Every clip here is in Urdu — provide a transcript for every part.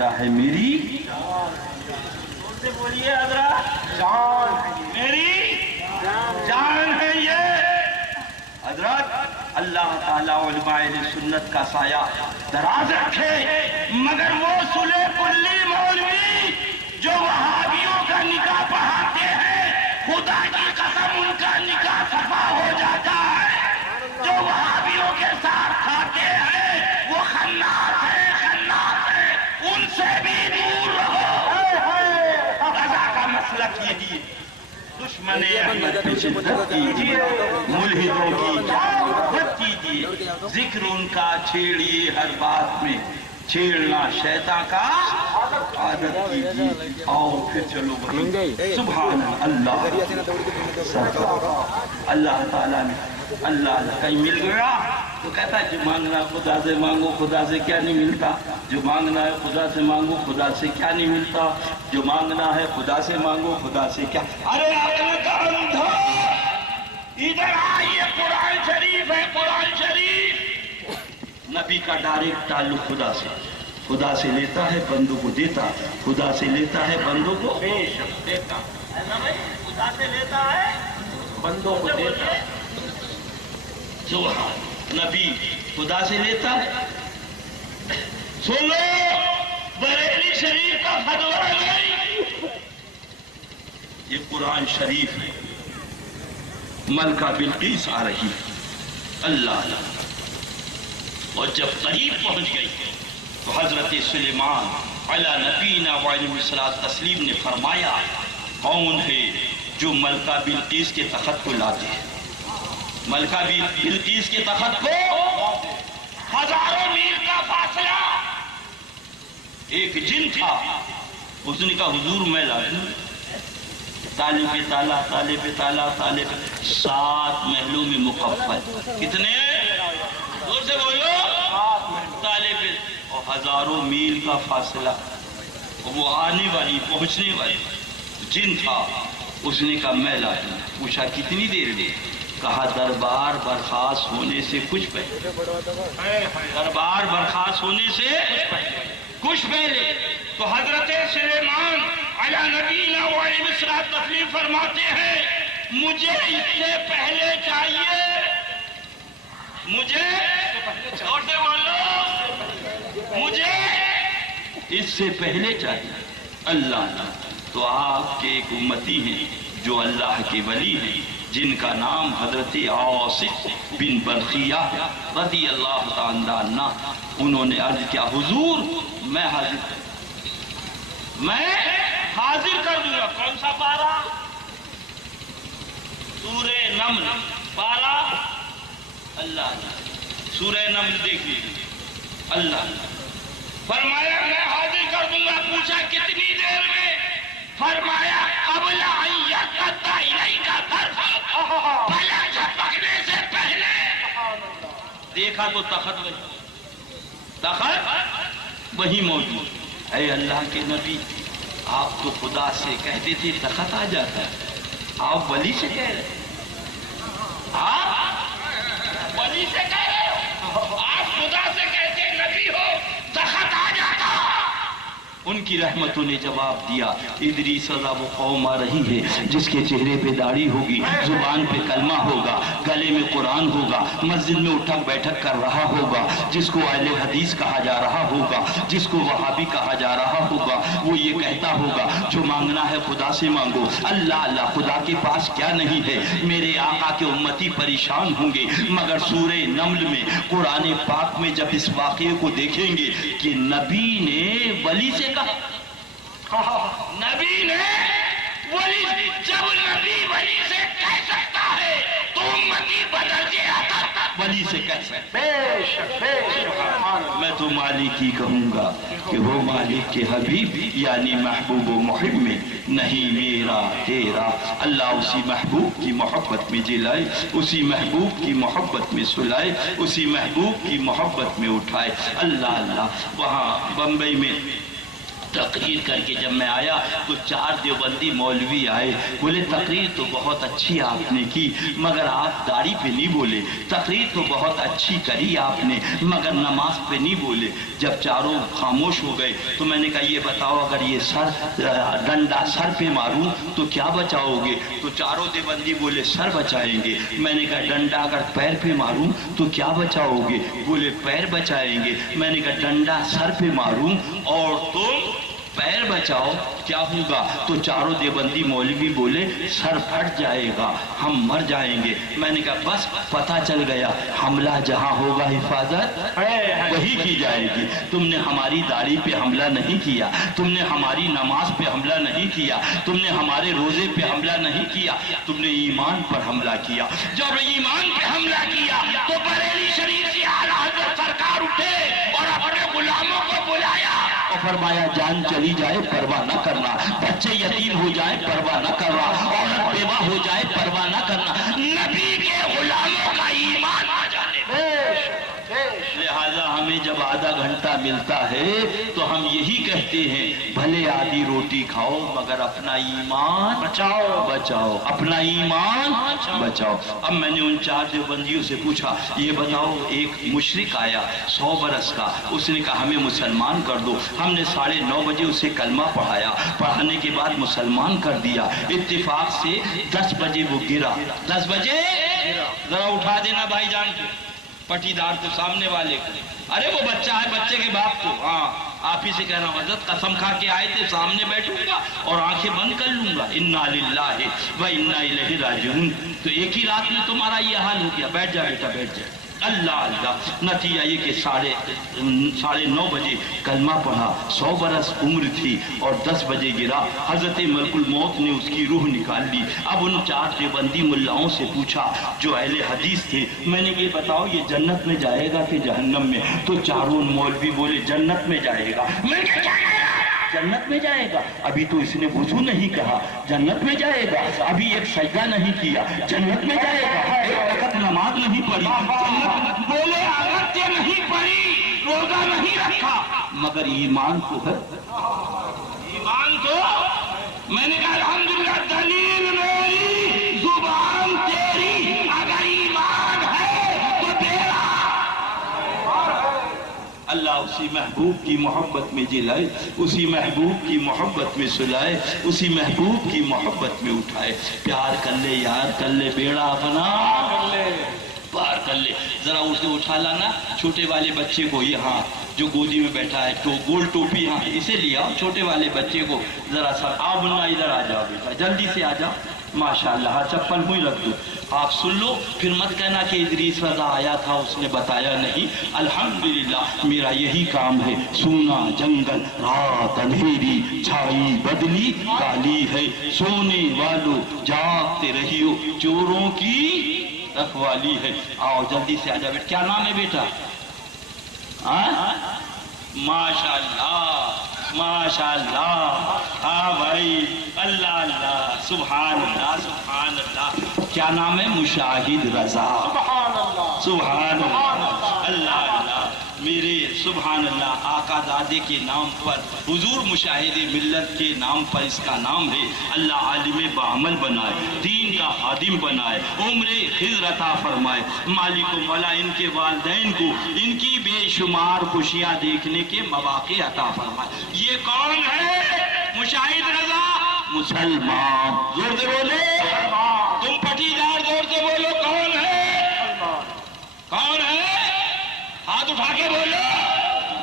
ہے میری بولیے حضرت جان میری جان ہے یہ حضرت اللہ تعالیٰ علماء اہل سنت کا سایہ دراز رکھے، مگر وہ سلے کلی مولوی جو وہابیوں کا نکاح پڑھاتے ہیں، خدا کی قسم ان کا نکاح صفا ہو جاتا ہے۔ جو وہابیوں کے ساتھ کھاتے ہیں وہ خناس ہے، خناس ہے، ان سے بھی دور رہو۔ رضا کا مسلک یہی ہے، دشمن احمد کی شدت کیجیے، ملحدوں کی مخالفت کیجیے، ذکر ان کا چھیڑیے ہر بات میں، چھیڑنا شیطان کا عادت کیجیے۔ آؤ پھر چلو بھائی، سبحان اللہ، اللہ تعالیٰ نے اللہ کہیں مل گیا تو کہتا ہے جو مانگنا ہے خدا سے مانگو، خدا سے کیا نہیں ملتا؟ جو مانگنا ہے خدا سے مانگو، خدا سے کیا نہیں ملتا؟ جو مانگنا ہے خدا سے مانگو، خدا سے کیا؟ ارے آگے کا اندھا ادھر آئیے، قرآن شریف ہے، قرآن شریف نبی کا ڈائریکٹ تعلق خدا سے، خدا سے لیتا ہے بندوں کو دیتا، خدا سے لیتا ہے بندوں کو دیتا، خدا سے لیتا ہے بندوں کو دیتا۔ سبحان، نبی خدا سے لیتا ہے۔ سنو بریلی شریف کا فتویٰ نہیں، یہ قرآن شریف ہے۔ ملکہ بلقیس آ رہی ہے، اللہ اللہ، اور جب قریب پہنچ گئی تو حضرت سلیمان علی نبینا وعلیہ الصلوۃ تسلیم نے فرمایا، کون ہے جو ملکہ بلقیس کے تخت کو لاتے ہیں؟ ملکہ بلقیس کے تخت کو ہزاروں میل کا فاصلہ، ایک جن تھا، اس نے کہا حضور میں لا دوں۔ تالے پہ تالا، تالے پہ تالا، تالے پہ 7 محلوں میں مکفل، کتنے؟ زور سے بولو، تالے پہ، اور ہزاروں میل کا فاصلہ، وہ آنے والی پہنچنے والی جن تھا، اس نے کہا میں لا دوں۔ پوچھا کتنی دیر میں؟ کہا دربار برخاست ہونے سے کچھ پہلے، دربار برخاست ہونے سے کچھ پہلے۔ تو حضرت سلیمان علی نبینا وعلیہ الصلوۃ تسلیم فرماتے ہیں، مجھے اس سے پہلے چاہیے، مجھے اور سے بولو، مجھے اس سے پہلے چاہیے۔ اللہ تو آپ کے ایک امتی ہیں جو اللہ کے ولی ہیں، جن کا نام حضرت عاصف بن برقیہ رضی اللہ تعالی عنہ، انہوں نے عرض کیا حضور میں حاضر کر دوں گا۔ کون سا پارا؟ سورہ نمل پارا، اللہ سورہ نمل دیکھ لیجیے، اللہ فرمایا میں حاضر کر دوں گا۔ پوچھا کتنی دیر میں؟ فرمایا قبل ان یقطع الیک طرفک، پلک جھپکنے سے پہلے۔ دیکھا تو تخت وہی موجود۔ اے اللہ کے نبی، آپ تو خدا سے کہتے تھے تخت آ جاتا ہے، آپ ولی سے کہہ رہے، آپ ولی سے کہہ رہے ہو، آپ خدا سے کہتے نبی ہو تخت آ جاتا۔ ان کی رحمتوں نے جواب دیا، ادری سزا وہ قوم آ رہی ہے جس کے چہرے پہ داڑھی ہوگی، زبان پہ کلمہ ہوگا، گلے میں قرآن ہوگا، مسجد میں اٹھک بیٹھک کر رہا ہوگا، جس کو اہل حدیث کہا جا رہا ہوگا، جس کو وہابی کہا جا رہا ہوگا، وہ یہ کہتا ہوگا جو مانگنا ہے خدا سے مانگو۔ اللہ اللہ، خدا کے پاس کیا نہیں ہے؟ میرے آقا کے امتی پریشان ہوں گے، مگر سورہ نمل میں قرآن پاک میں جب اس واقعے کو دیکھیں گے کہ نبی نے ولی سے نبی نے ولی، جب نبی ولی سے کہہ سکتا ہے تو امتی بدرجے عطا ولی سے کہہ سکتا ہے۔ میں تو مالک ہی کہوں گا کہ وہ مالک کے حبیب یعنی محبوب و محب میں نہیں میرا تیرا۔ اللہ اسی محبوب کی محبت میں جلائے، اسی محبوب کی محبت میں سلائے، اسی محبوب کی محبت میں اٹھائے۔ اللہ اللہ، وہاں بمبئی میں تقریر کر کے جب میں آیا تو 4 دیوبندی مولوی آئے، بولے تقریر تو بہت اچھی آپ نے کی مگر آپ داڑھی پہ نہیں بولے، تقریر تو بہت اچھی کری آپ نے مگر نماز پہ نہیں بولے۔ جب چاروں خاموش ہو گئے تو میں نے کہا یہ بتاؤ اگر یہ ڈنڈا سر پہ ماروں تو کیا بچاؤ گے؟ تو چاروں دیوبندی بولے سر بچائیں گے۔ میں نے کہا ڈنڈا اگر پیر پہ ماروں تو کیا بچاؤ گے؟ بولے پیر بچائیں گے۔ میں نے کہا ڈنڈا سر پہ ماروں اور تم پیر بچاؤ کیا ہوگا؟ تو چاروں دیوبندی مولوی بولے سر پھٹ جائے گا، ہم مر جائیں گے۔ میں نے کہا بس پتہ چل گیا، حملہ جہاں ہوگا حفاظت وہی کی جائے گی۔ تم نے ہماری داڑھی پہ حملہ نہیں کیا، تم نے ہماری نماز پہ حملہ نہیں کیا، تم نے ہمارے روزے پہ حملہ نہیں کیا، تم نے ایمان پر حملہ کیا۔ جب ایمان پہ حملہ کیا تو بریلی شریف سے اعلیٰ حضرت سرکار اٹھے اور اپنے غلاموں کو بلایا اور فرمایا جان چلی جائے پرواہ نہ کرنا، بچے یتیم ہو جائے پرواہ نہ کرنا، عورت بیوہ ہو جائے پرواہ نہ کرنا، نبی کے غلاموں کا ایمان آ جانے میں۔ لہذا ہمیں جب آدھا گھنٹہ ملتا ہے تو ہم یہی کہتے ہیں بھلے آدھی روٹی کھاؤ مگر اپنا ایمان بچاؤ، اپنا ایمان بچاؤ۔ اب میں نے ان 4 دیوبندیوں سے پوچھا یہ بتاؤ ایک مشرک آیا 100 برس کا، اس نے کہا ہمیں مسلمان کر دو۔ ہم نے 9:30 بجے اسے کلمہ پڑھایا، پڑھانے کے بعد مسلمان کر دیا۔ اتفاق سے 10 بجے وہ گرا۔ 10 بجے ذرا اٹھا دینا بھائی جان کو، پٹیدار کو، سامنے والے کو۔ ارے وہ بچہ ہے، بچے کے باپ کو، ہاں آپ ہی سے کہہ رہا ہوں حضرت قسم کھا کے آئے تھے سامنے بیٹھوں گا اور آنکھیں بند کر لوں گا، انا للہ و انا الیہ راجعون۔ تو ایک ہی رات میں تمہارا یہ حال ہو گیا، بیٹھ جا بیٹا بیٹھ جا۔ اللہ اللہ، نتیجہ یہ کہ 9:30 بجے کلمہ پڑھا، 100 برس عمر تھی اور 10 بجے گرا۔ حضرت ملک الموت نے اس کی روح نکال لی۔ اب ان 4 دیوبندی ملاؤں سے پوچھا جو اہل حدیث تھے، میں نے یہ بتاؤ یہ جنت میں جائے گا کہ جہنم میں؟ تو چاروں مولوی بولے جنت میں جائے گا۔ میں کیا جنت میں جائے گا؟ ابھی تو اس نے وضو نہیں کہا، جنت میں جائے گا۔ ابھی ایک سجدہ نہیں کیا، جنت میں جائے گا۔ ایک وقت نماز نہیں پڑھی، جنت بولے اگرچہ نہیں پڑھی، روزہ نہیں رکھا مگر ایمان تو ہے، ایمان تو۔ میں نے کہا الحمدللہ دلیل میری زبان تیری، اگر ایمان ہے تو تیرا۔ اللہ اسی محبوب کی محبت میں جلائے، اسی محبوب کی محبت میں سلائے، اسی محبوب کی محبت میں اٹھائے۔ پیار کر لے یار کر لے، بیڑا اپنا پار کر لے۔ ذرا اسے اٹھا لانا چھوٹے والے بچے کو، یہاں جو گودی میں بیٹھا ہے، تو گول ٹوپی ہاں اسے لیا، چھوٹے والے بچے کو ذرا سا آؤ بننا، ادھر آ جاؤ بیٹا جلدی سے آ جاؤ۔ ماشاءاللہ، ہاں چپل ہوئی رکھ دو، آپ سن لو پھر مت کہنا کہ ادریس رضا آیا تھا اس نے بتایا نہیں۔ الحمدللہ میرا یہی کام ہے، سونا جنگل رات اندھیری چھائی بدلی کالی ہے، سونے والوں جاگتے رہیو چوروں کی رکھوالی ہے۔ آؤ جلدی سے آ جاؤ بیٹا۔ کیا نام ہے بیٹا؟ ماشاءاللہ ماشاءاللہ، ہاں بھائی، اللہ اللہ، سبحان اللہ سبحان اللہ۔ کیا نام ہے؟ مشاہد رضا، سبحان اللہ، اللہ اللہ۔ میرے سبحان اللہ آقا دادے کے نام پر، حضور مشاہد ملت کے نام پر اس کا نام ہے۔ اللہ عالم بعمل بنائے، دین کا خادم بنائے، عمر خضر عطا فرمائے۔ مالک و مولا ان کے والدین کو ان کی بے شمار خوشیاں دیکھنے کے مواقع عطا فرمائے۔ یہ کون ہے؟ مشاہد رضا مسلمان، زور سے بولے، تم پٹیدار زور سے بولو، کون ہے؟ کون ہے؟ ہاتھ اٹھا کے بولو،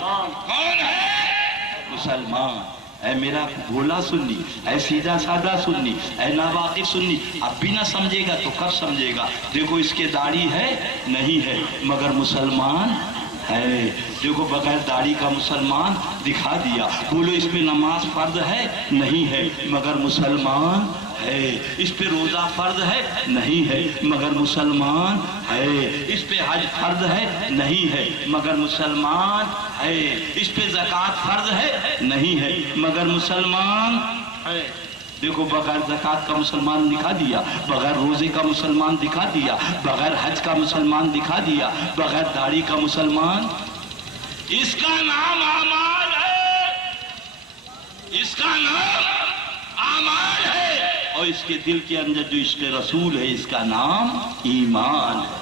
کون ہے؟ مسلمان۔ اے میرا بھولا سنی، اے سیدھا سادہ سنی، اے ناواقف سنی، اب بھی نہ سمجھے گا تو کب سمجھے گا؟ دیکھو اس کے داڑھی ہے نہیں ہے مگر مسلمان ہے۔ دیکھو بغیر داڑھی کا مسلمان دکھا دیا۔ بولو اس میں نماز فرض ہے نہیں ہے مگر مسلمان ہے۔ اس پہ روزہ فرض ہے نہیں ہے مگر مسلمان ہے۔ اس پہ حج فرض ہے نہیں ہے مگر مسلمان ہے۔ اس پہ زکوٰۃ فرض ہے نہیں ہے مگر مسلمان ہے۔ دیکھو بغیر زکوٰۃ کا مسلمان دکھا دیا، بغیر روزے کا مسلمان دکھا دیا، بغیر حج کا مسلمان دکھا دیا، بغیر داڑھی کا مسلمان۔ اس کا نام اعمال ہے، اس کا نام اعمال ہے، اور اس کے دل کے اندر جو عشق رسول ہے اس کا نام ایمان ہے۔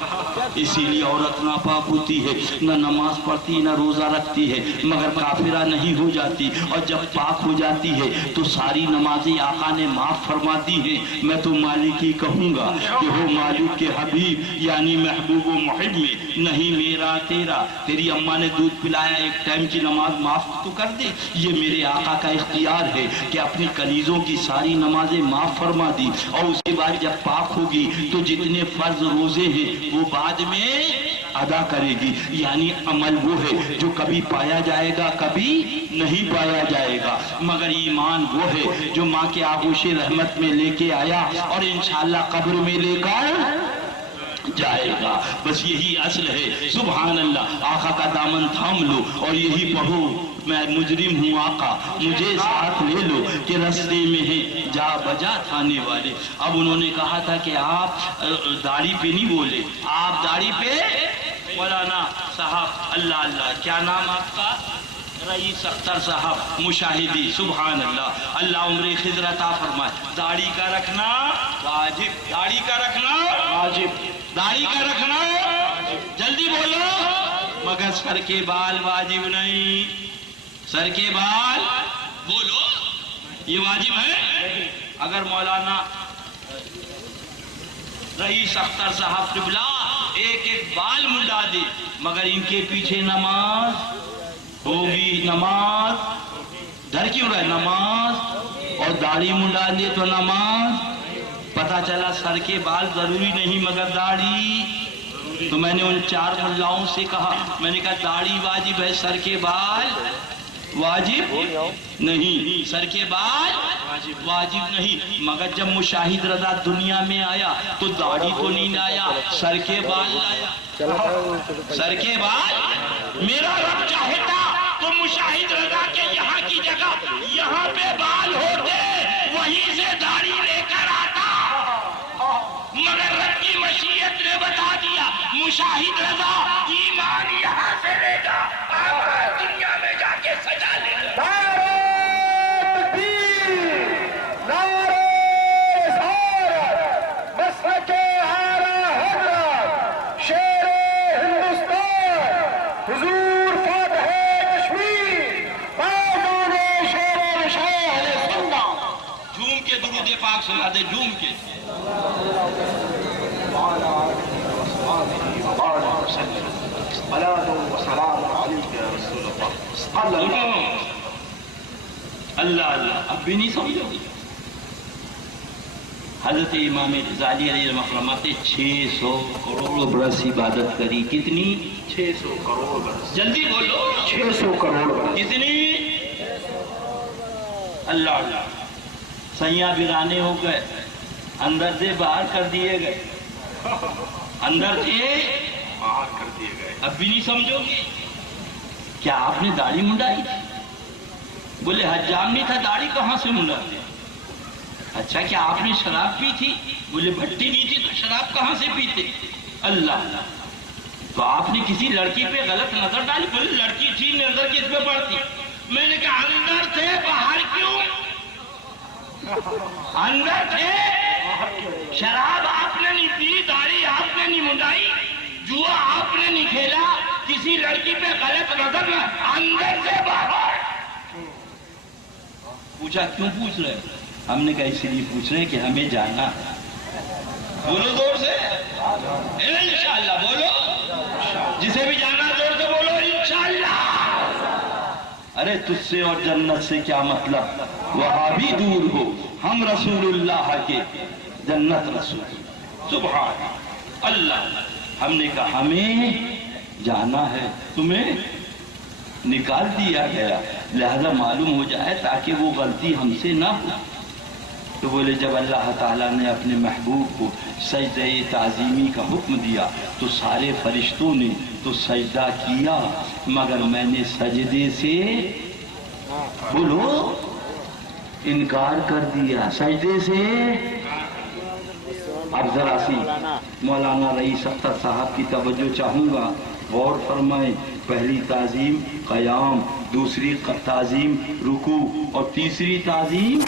اسی لیے عورت ناپاک ہوتی ہے، نہ نماز پڑھتی نہ روزہ رکھتی ہے، مگر کافرہ نہیں ہو جاتی، اور جب پاک ہو جاتی ہے تو ساری نمازیں آقا نے معاف فرما دی ہیں۔ میں تو مالک ہی کہوں گا کہ ہو مالک کے حبیب، یعنی محبوب و محب میں، نہیں میرا تیرا۔ تیری اماں نے دودھ پلایا، ایک ٹائم کی نماز معاف تو کر دے۔ یہ میرے آقا کا اختیار ہے کہ اپنی کنیزوں کی ساری نمازیں معاف فرما دی، اور اس کے بعد جب پاک ہوگی تو جتنے فرض روزے ہیں وہ بعد میں ادا کرے گی۔ یعنی عمل وہ ہے جو کبھی پایا جائے گا کبھی نہیں پایا جائے گا، مگر ایمان وہ ہے جو ماں کے آغوش رحمت میں لے کے آیا اور انشاءاللہ قبر میں لے کر جائے گا۔ بس یہی اصل ہے۔ سبحان اللہ، آقا کا دامن تھام لو اور یہی پڑھو، میں مجرم ہوں آقا مجھے ساتھ لے لو، کہ رستے میں ہیں جا بجا تھانے والے۔ اب انہوں نے کہا تھا کہ آپ داڑھی پہ نہیں بولے، آپ داڑھی پہ مولانا صاحب، اللہ اللہ، کیا نام آپ کا؟ رئیس اختر صاحب مشاہدی، سبحان اللہ، اللہ عمر خضر عطا فرمائے۔ داڑھی کا رکھنا واجب، داڑھی کا رکھنا واجب، داڑھی کا رکھنا جلدی بولو، مگر سر کے بال واجب نہیں، سر کے بال بولو یہ واجب ہے۔ اگر مولانا رئیس اختر صاحب قبلہ ایک ایک بال منڈا دے مگر ان کے پیچھے نماز ہوگی، نماز ڈر کیوں رہے؟ نماز، اور داڑھی منڈا دے تو نماز۔ پتا چلا سر کے بال ضروری نہیں مگر داڑھی۔ تو میں نے ان 4 ملاؤں سے کہا، میں نے کہا داڑھی واجب ہے، سر کے بال واجب نہیں، سر کے بال واجب نہیں۔ مگر جب مشاہد رضا دنیا میں آیا تو داڑھی تو نہیں لایا، سر کے بال لایا، سر کے بال۔ میرا رب چاہتا تو مشاہد رضا کے یہاں کی جگہ یہاں پہ بال ہوتے، وہیں سے داڑھی لے کر آتا، مگر رب کی مشیت نے بتا دیا مشاہد رضا ایمان یہاں سے لے جا، دنیا میں جا کے سجا لے گا۔ نعرہ تکبیر، نعرہ رسالت، مسلک اعلیٰ حضرت، شیر ہندوستان، حضور فاتح کشمیر، بازار شیر رشاد سنت۔ جھوم کے درود پاک سنا دے، جھوم کے۔ اللہ اللہ، اب بھی نہیں سمجھو گی؟ حضرت امام غزالی علیہ فرماتے 600 کروڑ برس عبادت کری، کتنی؟ 600 کروڑ برس، جلدی بولو، 600 کروڑ برس، کتنی؟ اللہ اللہ، سیاں برانے ہو گئے، اندر سے باہر کر دیے گئے، اندر سے باہر کر دیے گئے، اب بھی نہیں سمجھو گی؟ کیا آپ نے داڑھی منڈائی تھی؟ بولے حجام نہیں تھا، داڑھی کہاں سے منڈاتے؟ اچھا کیا آپ نے شراب پی تھی؟ بولے بھٹی نہیں تھی تو شراب کہاں سے پیتے؟ اللہ، تو آپ نے کسی لڑکی پہ غلط نظر ڈالی؟ بولے لڑکی تھی، نظر کس پہ پڑتی؟ میں نے کہا اندر تھے باہر کیوں؟ اندر تھے، شراب آپ نے نہیں پی، داڑھی آپ نے نہیں منڈائی، جوا آپ نے نہیں کھیلا، کسی لڑکی پہ غلط نظر نہ، اندر سے باہر۔ پوچھا کیوں پوچھ رہے؟ ہم نے کہا اس لیے پوچھ رہے ہیں کہ ہمیں جاننا ہے۔ بولو زور سے، انشاءاللہ بولو، جسے بھی جانا زور سے بولو انشاءاللہ۔ ارے تجھ سے اور جنت سے کیا مطلب، وہاں بھی دور ہو، ہم رسول اللہ کے، جنت رسول، سبحان اللہ۔ ہم نے کہا ہمیں جانا ہے، تمہیں نکال دیا گیا، لہذا معلوم ہو جائے تاکہ وہ غلطی ہم سے نہ ہو۔ تو بولے جب اللہ تعالیٰ نے اپنے محبوب کو سجدہ تعظیمی کا حکم دیا تو سارے فرشتوں نے تو سجدہ کیا، مگر میں نے سجدے سے بولو انکار کر دیا، سجدے سے۔ اب ذرا سی مولانا رئیس اختر صاحب کی توجہ چاہوں گا، غور فرمائیں، پہلی تعظیم قیام، دوسری تعظیم رکوع اور تیسری تعظیم